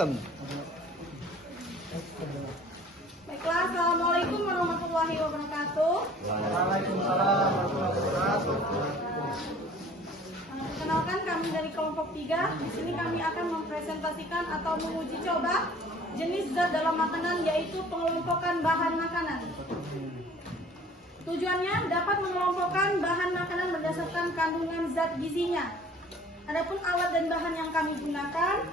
Hasan. Baiklah, Assalamualaikum warahmatullahi wabarakatuh. Waalaikumsalam warahmatullahi wabarakatuh. Perkenalkan, kami dari kelompok 3. Di sini kami akan mempresentasikan atau menguji coba jenis zat dalam makanan, yaitu pengelompokan bahan makanan. Tujuannya dapat mengelompokkan bahan makanan berdasarkan kandungan zat gizinya. Adapun alat dan bahan yang kami gunakan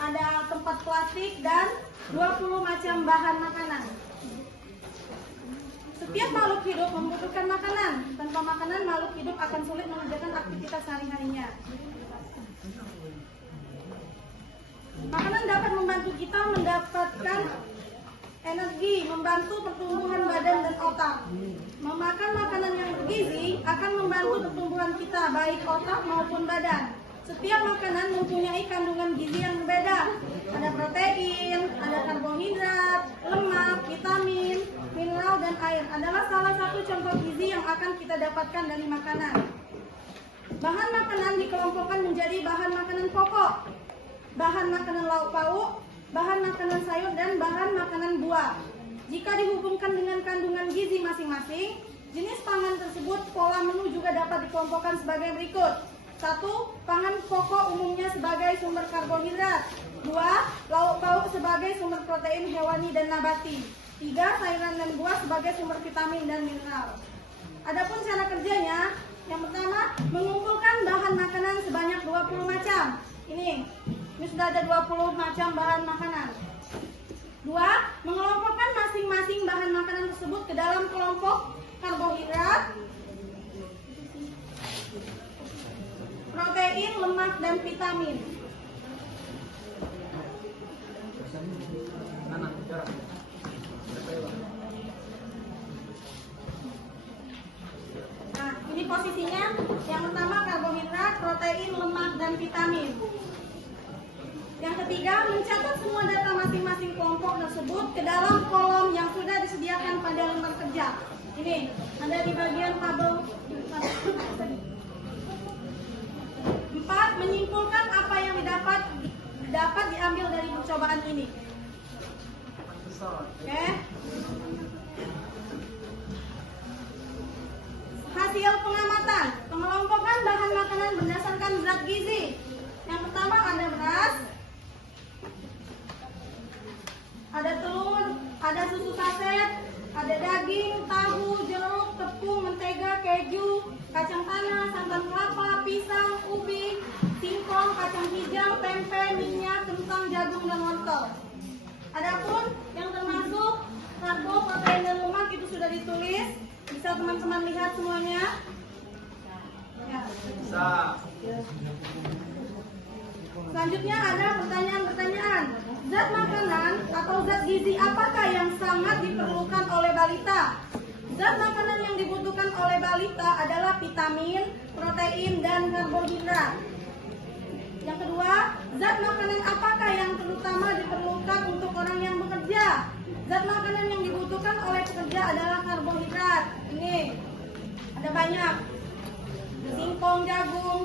ada tempat plastik dan 20 macam bahan makanan. Setiap makhluk hidup membutuhkan makanan. Tanpa makanan, makhluk hidup akan sulit mengerjakan aktivitas sehari-harinya. Makanan dapat membantu kita mendapatkan energi, membantu pertumbuhan badan dan otak. Memakan makanan yang bergizi akan membantu pertumbuhan kita, baik otak maupun badan. Setiap makanan mempunyai kandungan gizi yang berbeda. Ada protein, ada karbohidrat, lemak, vitamin, mineral, dan air. Adalah salah satu contoh gizi yang akan kita dapatkan dari makanan. Bahan makanan dikelompokkan menjadi bahan makanan pokok, bahan makanan lauk pauk, bahan makanan sayur, dan bahan makanan buah. Jika dihubungkan dengan kandungan gizi masing-masing, jenis pangan tersebut, pola menu juga dapat dikelompokkan sebagai berikut. 1. Pangan pokok umumnya sebagai sumber karbohidrat. 2. Lauk pauk sebagai sumber protein hewani dan nabati. 3. Sayuran dan buah sebagai sumber vitamin dan mineral. Adapun cara kerjanya, yang pertama, mengumpulkan bahan makanan sebanyak 20 macam. Ini sudah ada 20 macam bahan makanan. 2. Mengelompokkan masing-masing bahan makanan tersebut ke dalam kelompok karbohidrat, protein, lemak, dan vitamin. Nah, ini posisinya. Yang pertama karbohidrat, protein, lemak, dan vitamin. Yang ketiga, mencatat semua data masing-masing kelompok tersebut ke dalam kolom yang sudah disediakan pada lembar kerja. Ini ada di bagian tabel. 4. Menyimpulkan apa yang dapat diambil dari percobaan ini. Oke. Hasil pengamatan, pengelompokan bahan makanan berdasarkan zat gizi. Yang pertama ada beras, ada telur, ada susu saset, ada daging, tahu, jeruk, tepung, mentega, keju, kacang tanah, santan kelapa, pisang, ubi, singkong, kacang hijau, tempe, minyak, kentang, jagung, dan wortel. Adapun yang termasuk karbo, protein, dan lemak itu sudah ditulis. Bisa teman-teman lihat semuanya? Ya. Bisa. Selanjutnya ada pertanyaan-pertanyaan. Zat makanan atau zat gizi apakah yang sangat diperlukan oleh balita? Zat makanan yang dibutuhkan oleh balita adalah vitamin, protein, dan karbohidrat. Yang kedua, zat makanan apakah yang terutama diperlukan untuk orang yang bekerja? Zat makanan yang dibutuhkan oleh pekerja adalah karbohidrat. Ini ada banyak. Singkong, jagung,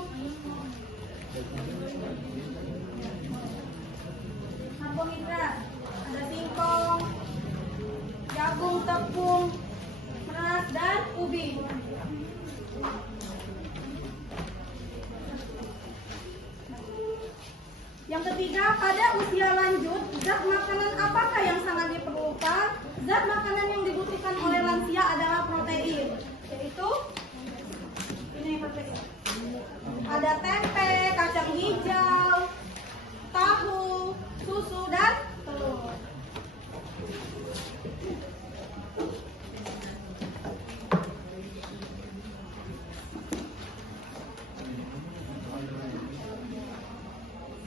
karbohidrat, ada singkong, jagung, tepung, beras, dan ubi. Yang ketiga, pada usia lanjut, zat makanan apakah yang sangat diperlukan? Zat makanan yang dibutuhkan oleh lansia adalah protein, yaitu ini protein. Ada tempe, kacang hijau, tahu, susu, dan telur.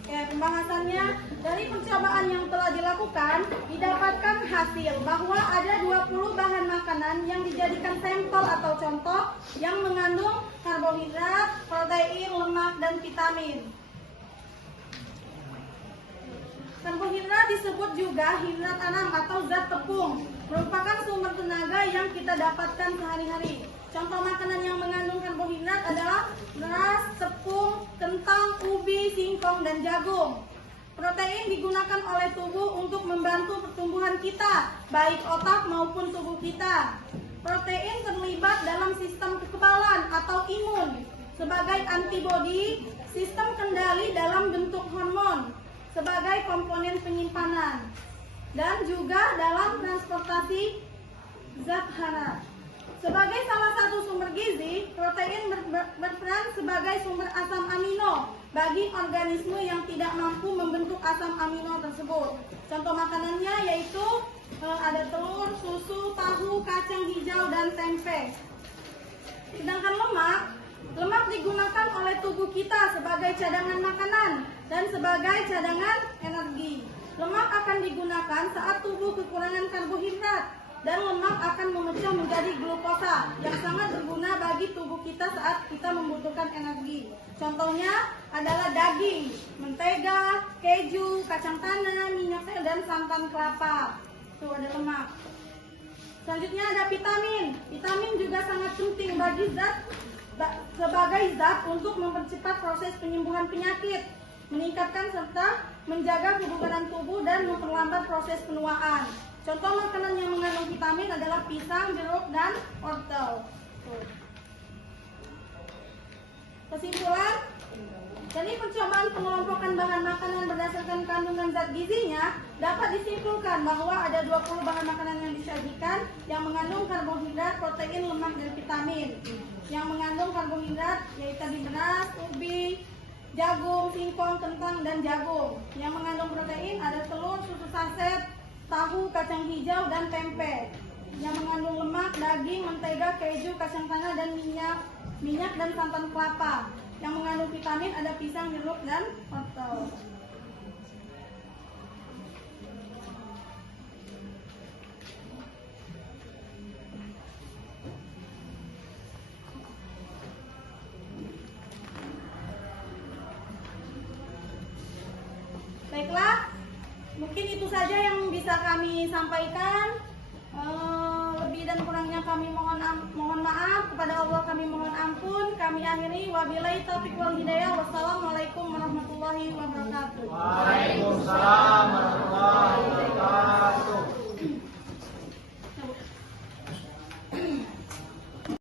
Ya, pembahasannya, dari percobaan yang telah dilakukan, didapatkan hasil bahwa ada 20 bahan makanan yang dijadikan sampel atau contoh yang mengandung karbohidrat, protein, lemak, dan vitamin. Karbohidrat disebut juga hidrat tanam atau zat tepung, merupakan sumber tenaga yang kita dapatkan sehari-hari. Contoh makanan yang mengandung karbohidrat adalah beras, tepung, kentang, ubi, singkong, dan jagung. Protein digunakan oleh tubuh untuk membantu pertumbuhan kita, baik otak maupun tubuh kita. Protein terlibat dalam sistem kekebalan atau imun sebagai antibodi, sistem kendali dalam bentuk hormon sebagai komponen penyimpanan, dan juga dalam transportasi zat hara. Sebagai salah satu sumber gizi, protein berperan sebagai sumber asam amino bagi organisme yang tidak mampu membentuk asam amino tersebut. Contoh makanannya yaitu ada telur, susu, tahu, kacang hijau, dan tempe. Sedangkan lemak digunakan oleh tubuh kita sebagai cadangan makanan dan sebagai cadangan energi. Lemak akan digunakan saat tubuh kekurangan karbohidrat, dan lemak akan memecah menjadi glukosa yang sangat berguna bagi tubuh kita saat kita membutuhkan energi. Contohnya adalah daging, mentega, keju, kacang tanah, minyak sayur, dan santan kelapa. Itu ada lemak. Selanjutnya ada vitamin. Vitamin juga sangat penting sebagai zat untuk mempercepat proses penyembuhan penyakit, meningkatkan serta menjaga kebugaran tubuh dan memperlambat proses penuaan. Contoh makanan yang mengandung vitamin adalah pisang, jeruk, dan wortel. Kesimpulan, jadi percobaan pengelompokan bahan makanan berdasarkan kandungan zat gizinya dapat disimpulkan bahwa ada 20 bahan makanan yang disajikan yang mengandung karbohidrat, protein, lemak, dan vitamin. Yang mengandung karbohidrat yaitu tadi beras, ubi, jagung, singkong, kentang, dan jagung. Yang mengandung protein ada telur, susu saset, tahu, kacang hijau, dan tempe. Yang mengandung lemak, daging, mentega, keju, kacang tanah, dan minyak dan santan kelapa. Yang mengandung vitamin ada pisang, jeruk, dan wortel. Baiklah, mungkin itu saja yang bisa kami sampaikan. Lebih dan kurangnya kami mohon maaf. Kepada Allah kami mohon ampun. Kami akhiri, wabillahi taufiq wal hidayah. Wassalamualaikum warahmatullahi wabarakatuh. Waalaikumsalam.